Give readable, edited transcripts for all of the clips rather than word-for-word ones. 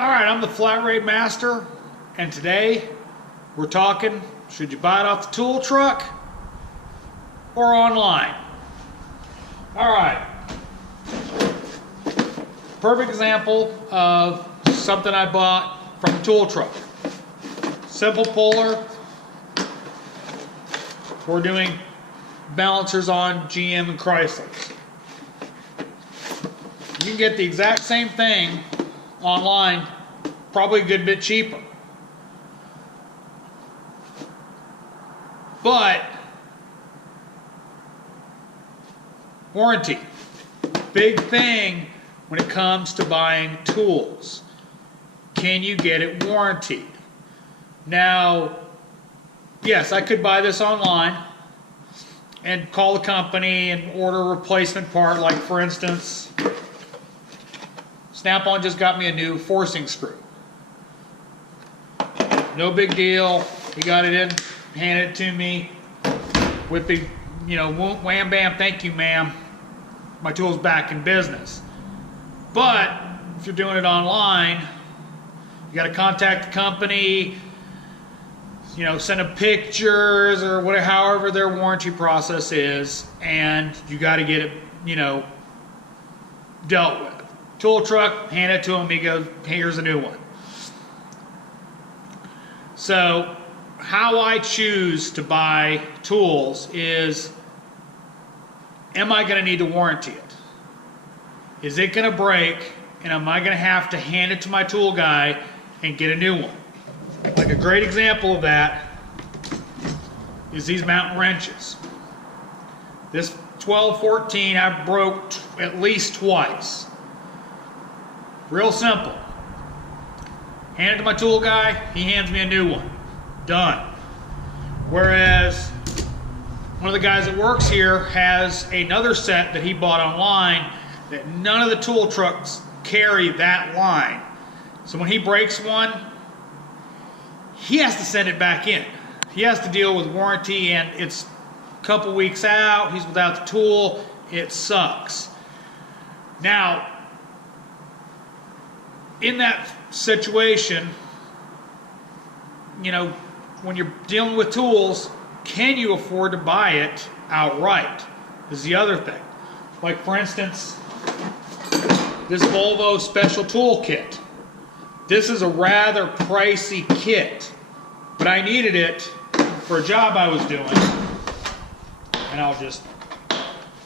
Alright, I'm the flat rate master, and today we're talking, should you buy it off the tool truck or online? Alright, perfect example of something I bought from a tool truck. Simple puller. We're doing balancers on GM and Chryslers. You can get the exact same thing online, probably a good bit cheaper. But warranty, big thing when it comes to buying tools. Can you get it warranted? Now, yes, I could buy this online and call the company and order a replacement part, like for instance, Snap-on just got me a new forcing screw. No big deal. He got it in, handed it to me with the, wham bam, thank you ma'am. My tool's back in business. But if you're doing it online, you got to contact the company, send them pictures or whatever, however their warranty process is, and you got to get it, dealt with. Tool truck, hand it to him, he goes, here's a new one. So how I choose to buy tools is, am I going to need to warranty it? Is it going to break, and am I going to have to hand it to my tool guy and get a new one? Like a great example of that is these mountain wrenches. This 12-14 I broke at least twice. Real simple. Hand it to my tool guy, he hands me a new one. Done. Whereas one of the guys that works here has another set that he bought online that none of the tool trucks carry that line. So when he breaks one, he has to send it back in. He has to deal with warranty, and it's a couple weeks out, he's without the tool, it sucks. Now, in that situation, when you're dealing with tools, can you afford to buy it outright? Is the other thing. Like for instance, this Volvo special tool kit. This is a rather pricey kit, but I needed it for a job I was doing. And I'll just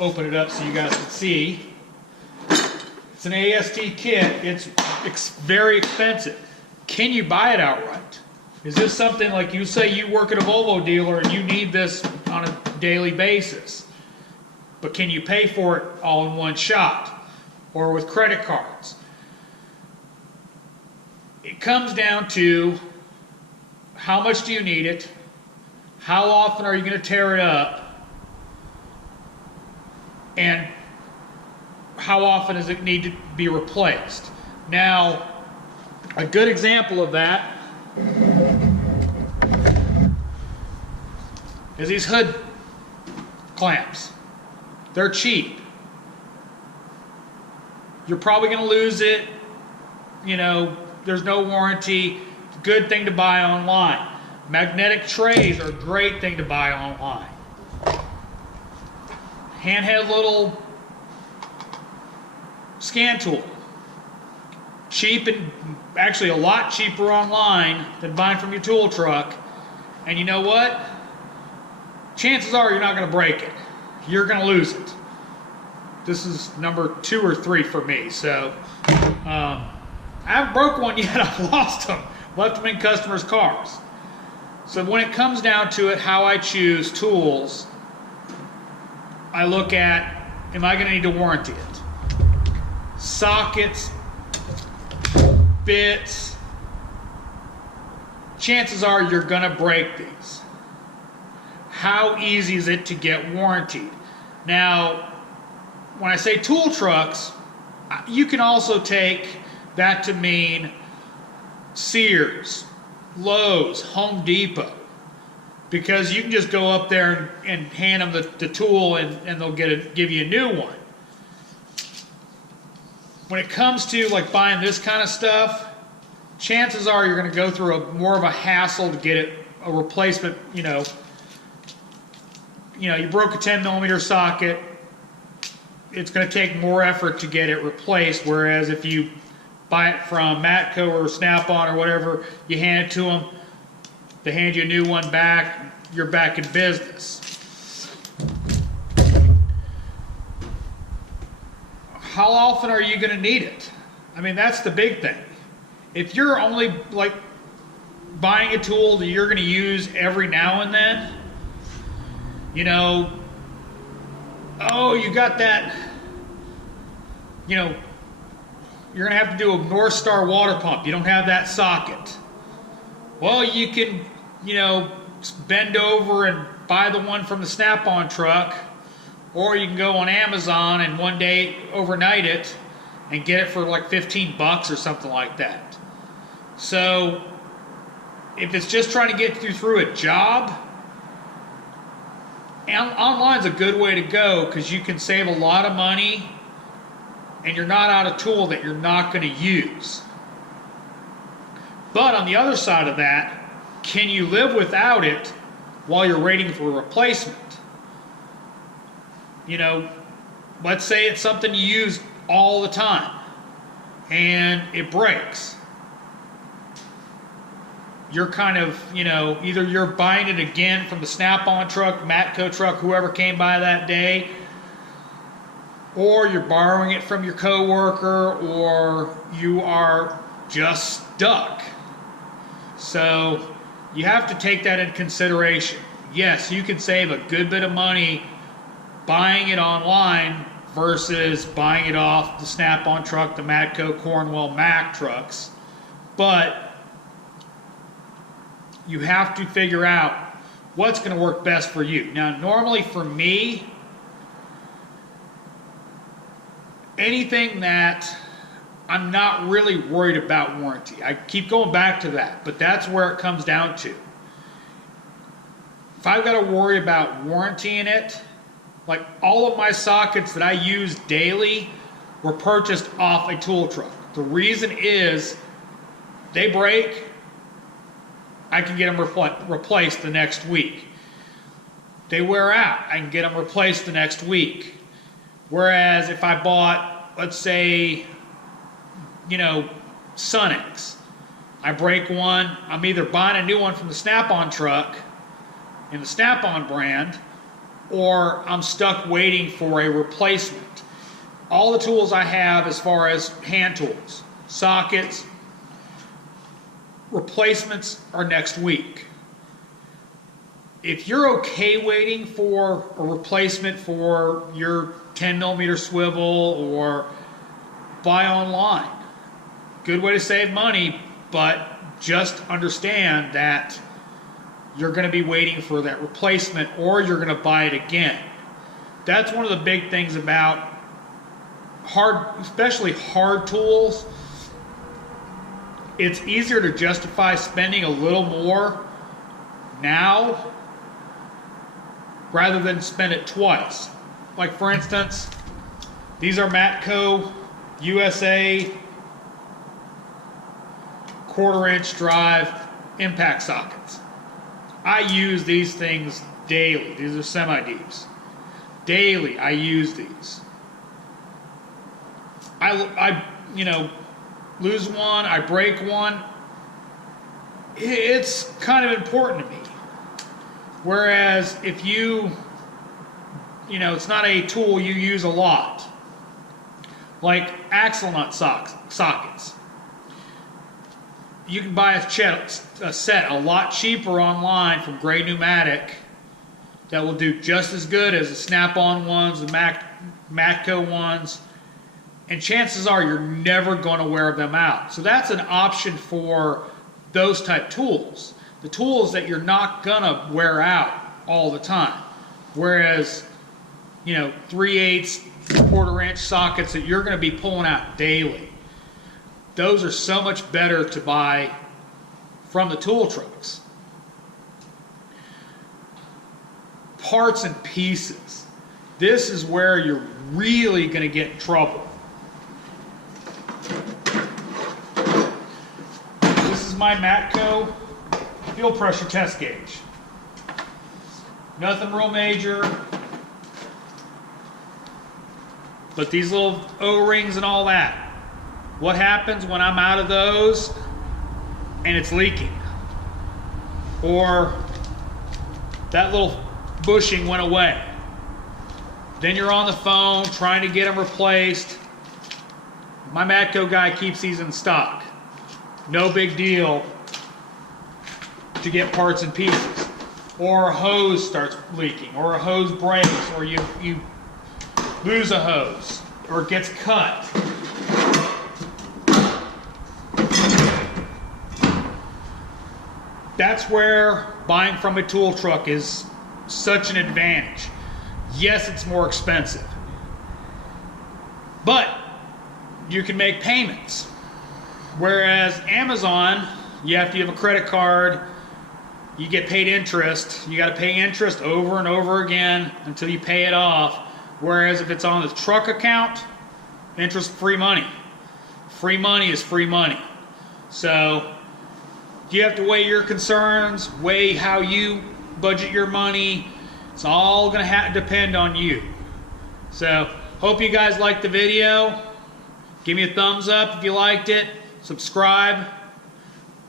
open it up so you guys can see. It's an AST kit. It's very expensive. Can you buy it outright? Is this something like you say you work at a Volvo dealer and you need this on a daily basis? But can you pay for it all in one shot or with credit cards? It comes down to how much do you need it? How often are you going to tear it up? And how often does it need to be replaced? Now, a good example of that is these hood clamps. They're cheap. You're probably going to lose it. There's no warranty. Good thing to buy online. Magnetic trays are a great thing to buy online. Handheld little scan tool. Cheap, and actually a lot cheaper online than buying from your tool truck. And you know what? Chances are you're not going to break it. You're going to lose it. This is number 2 or 3 for me. So I haven't broke one yet. I've lost them. Left them in customers' cars. So when it comes down to it, how I choose tools, I look at, am I going to need to warranty it? Sockets, bits, chances are you're going to break these. How easy is it to get warranted? Now, when I say tool trucks, you can also take that to mean Sears, Lowe's, Home Depot, because you can just go up there and hand them the tool and they'll give you a new one. When it comes to like buying this kind of stuff, chances are you're going to go through more of a hassle to get a replacement. You broke a 10mm socket. It's going to take more effort to get it replaced, whereas if you buy it from Matco or Snap-on or whatever, you hand it to them, they hand you a new one back, you're back in business. How often are you going to need it? I mean, that's the big thing. If you're only like buying a tool that you're going to use every now and then, oh, you got that, you're going to have to do a North Star water pump. You don't have that socket. Well, you can, bend over and buy the one from the Snap-on truck, or you can go on Amazon and one day overnight it and get it for like $15 or something like that. So if it's just trying to get you through a job, online's a good way to go because you can save a lot of money and you're not out a tool that you're not going to use. But on the other side of that, can you live without it while you're waiting for a replacement? Let's say it's something you use all the time and it breaks. You're kind of, either you're buying it again from the Snap-on truck, Matco truck, whoever came by that day, or you're borrowing it from your coworker, or you are just stuck. So you have to take that into consideration. Yes, you can save a good bit of money buying it online versus buying it off the Snap-on truck, the Matco, Cornwell, Mack trucks, but you have to figure out what's going to work best for you. Now, normally for me, anything that I'm not really worried about warranty. I keep going back to that, but that's where it comes down to. If I've got to worry about warranty in it, like all of my sockets that I use daily were purchased off a tool truck. The reason is they break, I can get them replaced the next week. They wear out, I can get them replaced the next week. Whereas if I bought, let's say, Sunex, I break one, I'm either buying a new one from the Snap-on truck in the Snap-on brand, or I'm stuck waiting for a replacement. All the tools I have as far as hand tools, sockets, replacements are next week. If you're okay waiting for a replacement for your 10mm swivel or buy online, good way to save money, but just understand that you're going to be waiting for that replacement or you're going to buy it again. That's one of the big things about especially hard tools. It's easier to justify spending a little more now rather than spend it twice. Like for instance, these are Matco USA 1/4" drive impact sockets. I use these things daily. These are semi-deeps. Daily I use these. I lose one, I break one, it's kind of important to me. Whereas if it's not a tool you use a lot, like axle nut sockets. You can buy a set a lot cheaper online from Gray Pneumatic that will do just as good as the Snap-on ones, the Matco ones, and chances are you're never going to wear them out. So that's an option for those type tools. The tools that you're not going to wear out all the time. Whereas, 3/8, 1/4" sockets that you're going to be pulling out daily, those are so much better to buy from the tool trucks. Parts and pieces. This is where you're really going to get in trouble. my Matco fuel pressure test gauge. Nothing real major. But these little O-rings and all that. What happens when I'm out of those and it's leaking? Or that little bushing went away. Then you're on the phone trying to get them replaced. My Matco guy keeps these in stock. No big deal to get parts and pieces. Or a hose starts leaking, or a hose breaks, or you lose a hose, or it gets cut. That's where buying from a tool truck is such an advantage. Yes, it's more expensive, but you can make payments. Whereas Amazon, you have to have a credit card, you get paid interest, you got to pay interest over and over again until you pay it off. Whereas if it's on the truck account, interest-free money. Free money is free money. So you have to weigh your concerns, weigh how you budget your money. It's all going to depend on you. So hope you guys liked the video. Give me a thumbs up if you liked it. Subscribe.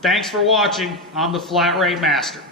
Thanks for watching. I'm the Flat Rate Master.